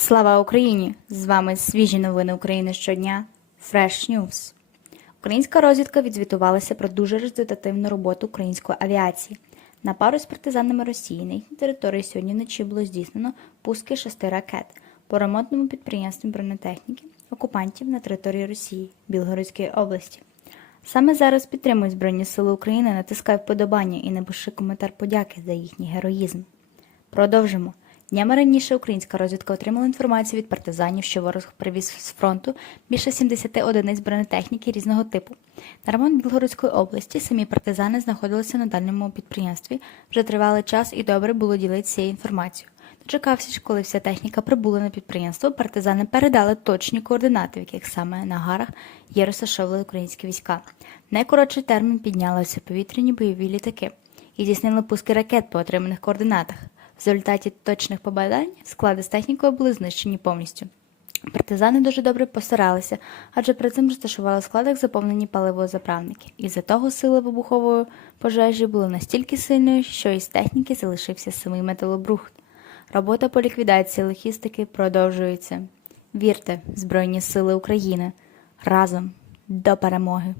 Слава Україні! З вами свіжі новини України щодня. Fresh News. Українська розвідка відзвітувалася про дуже результативну роботу української авіації. На пару з партизанами Росії на їхній території сьогодні вночі було здійснено пуски шести ракет по ремонтному підприємстві бронетехніки окупантів на території Росії Білгородської області. Саме зараз підтримують Збройні Сили України, натискає вподобання і напиши коментар подяки за їхній героїзм. Продовжимо. Днями раніше українська розвідка отримала інформацію від партизанів, що ворог привіз з фронту більше 70 одиниць бронетехніки різного типу. На ремонт Білгородської області самі партизани знаходилися на дальньому підприємстві вже тривалий час і добре було ділитися цією інформацією. Дочекався, коли вся техніка прибула на підприємство, партизани передали точні координати, в яких саме на гарах є розташовували українські війська. Найкоротший термін піднялися повітряні бойові літаки і здійснили пуски ракет по отриманих координатах. В результаті точних побадань склади з технікою були знищені повністю. Партизани дуже добре постаралися, адже при цим розташували в складах заповнені паливозаправники. Із-за того сила вибухової пожежі були настільки сильною, що із техніки залишився самий металобрухт. Робота по ліквідації логістики продовжується. Вірте, Збройні Сили України разом до перемоги!